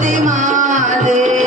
Mathe Mathe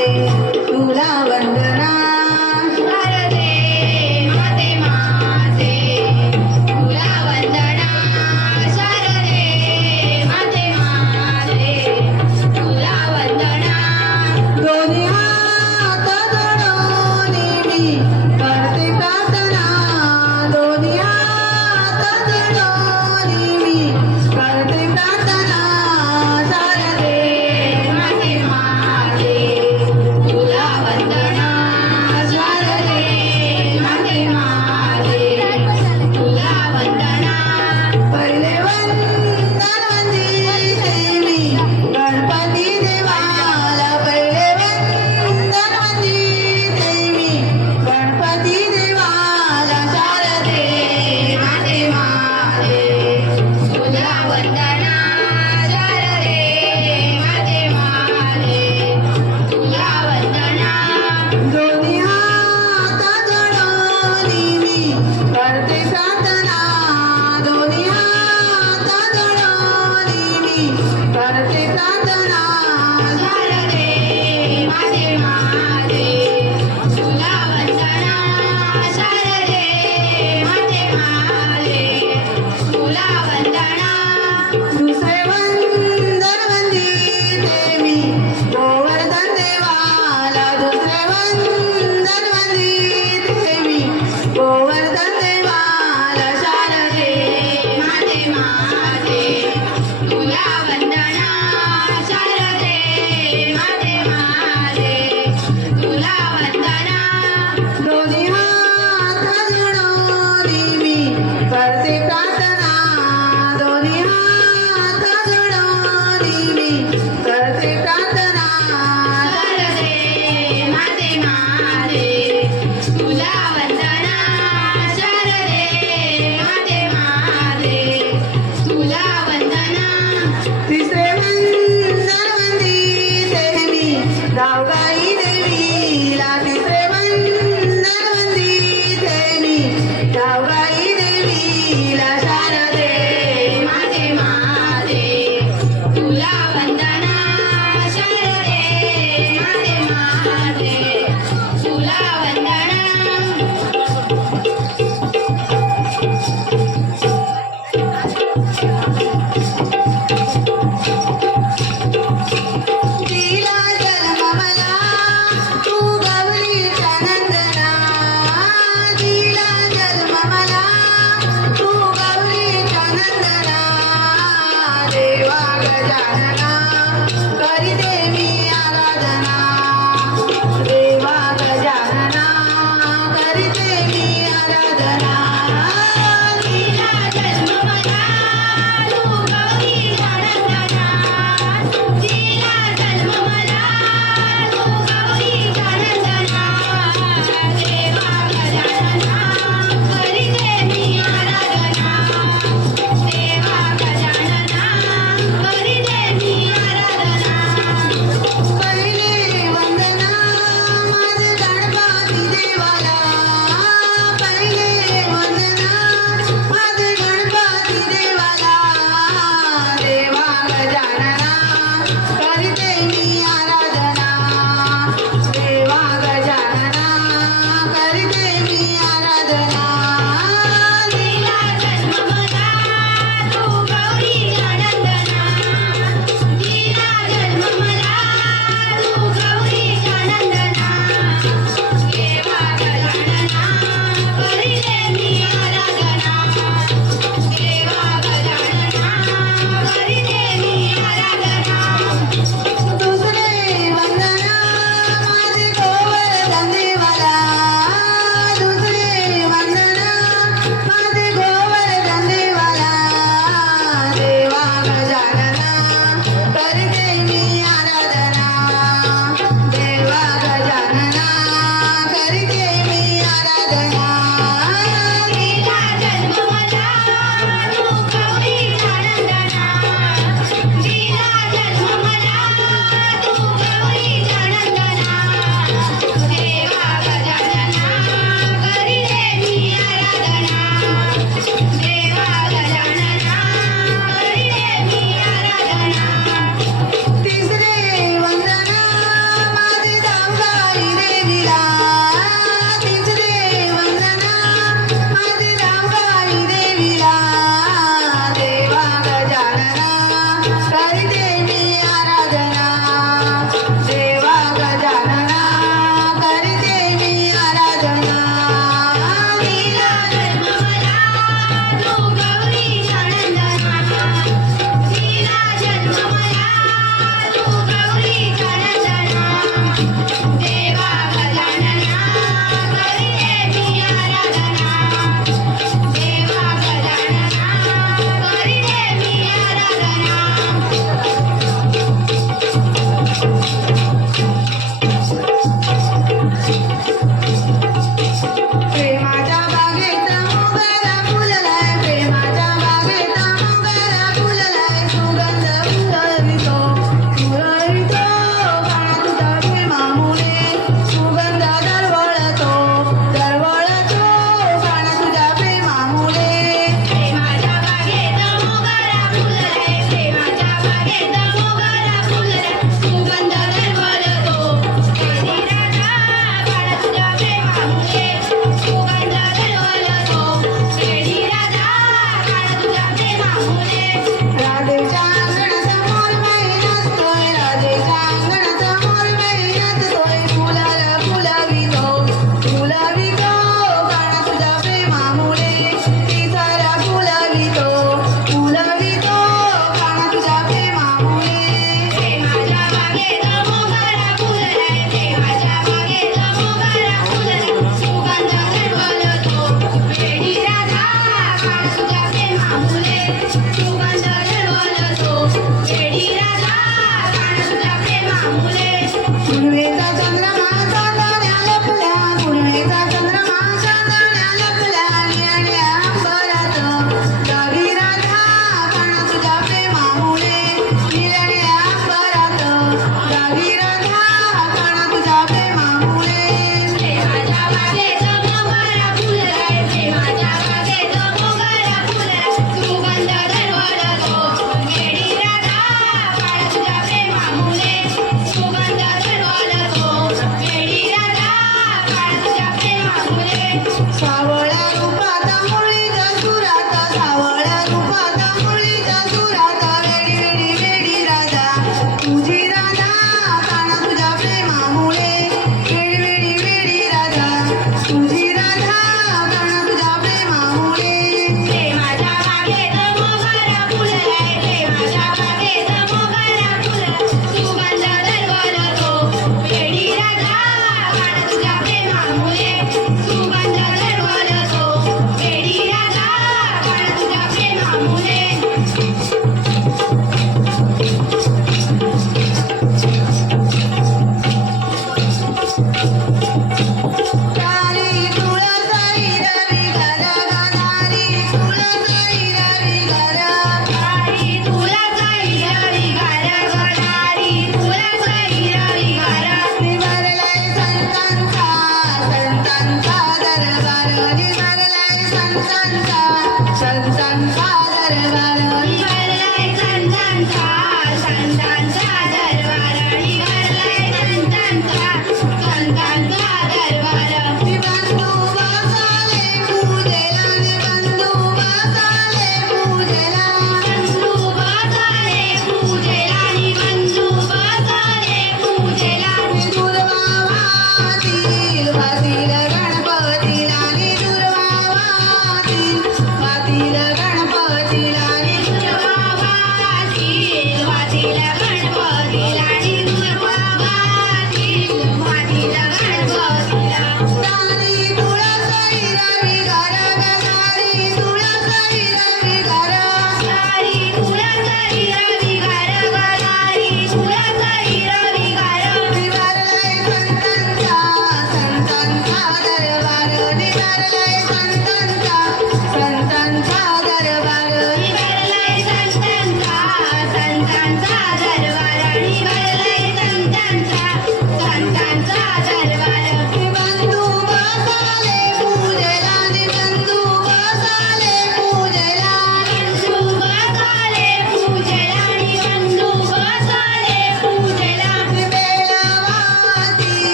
Angela.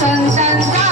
sun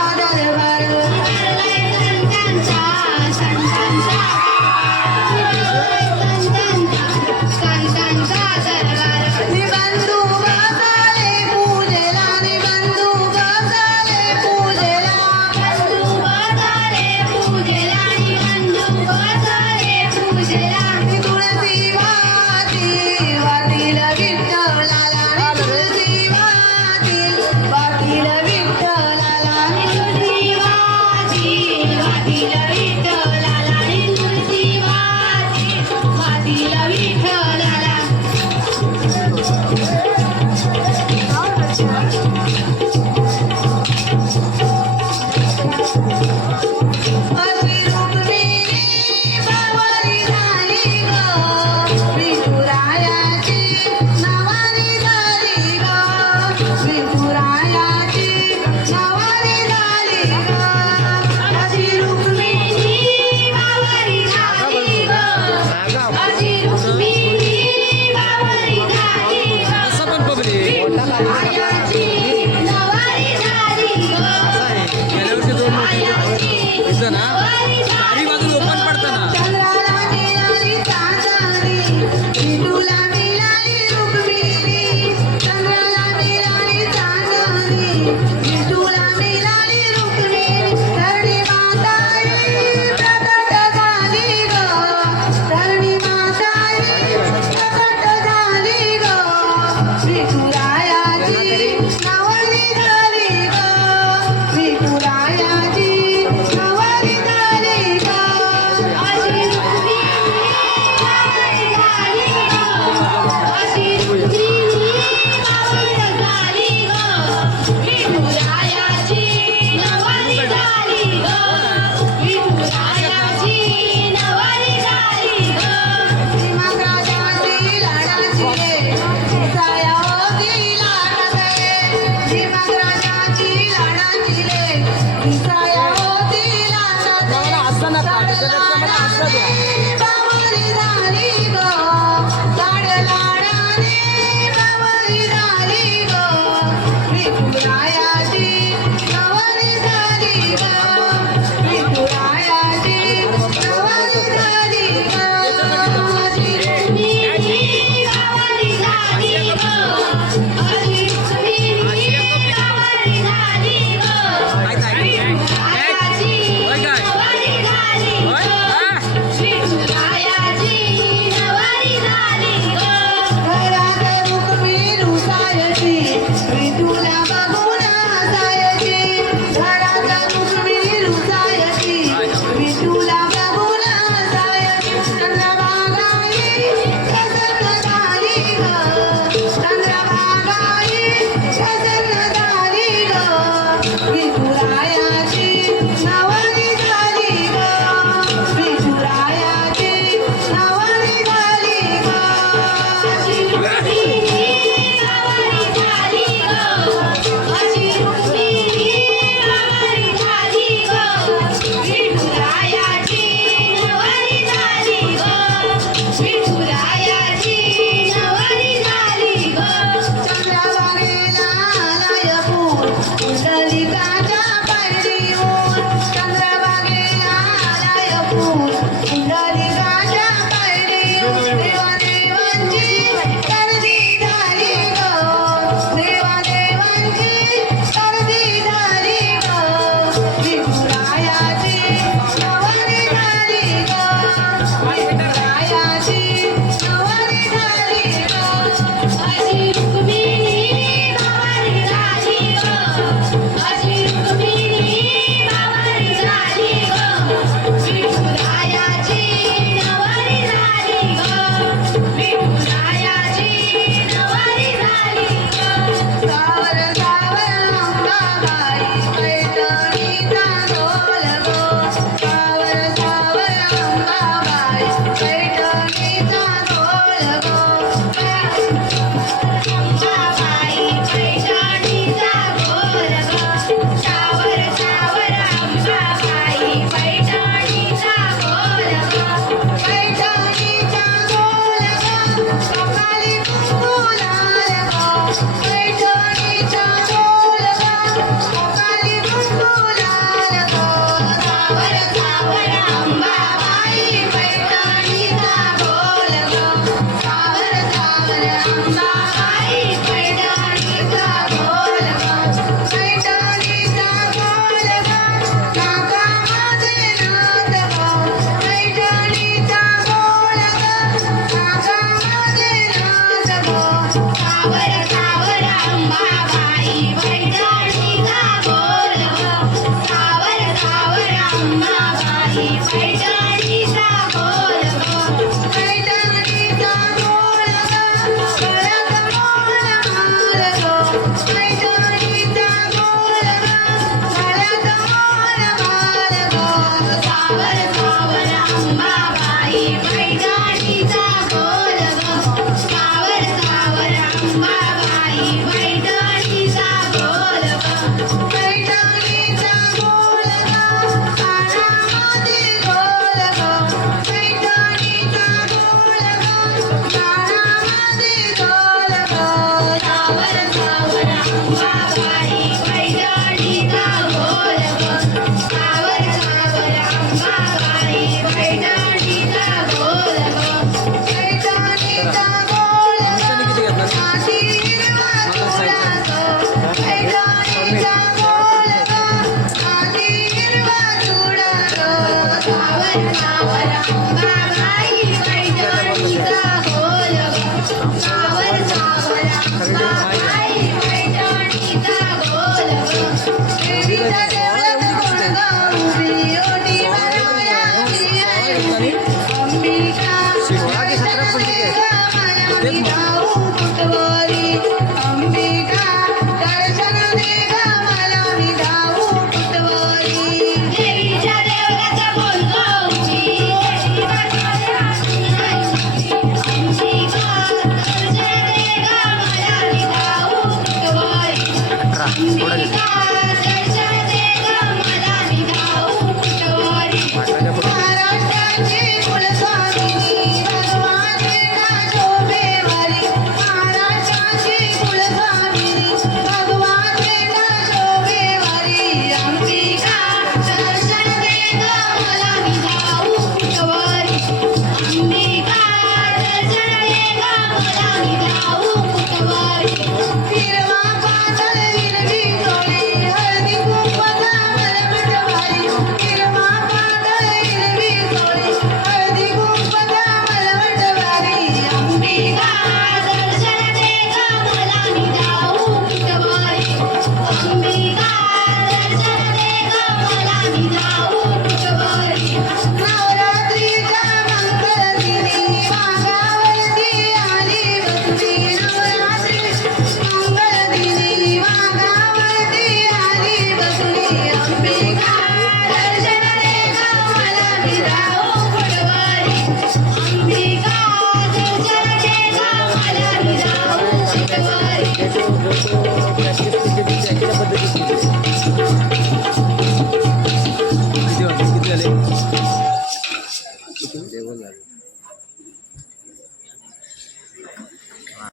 Bye.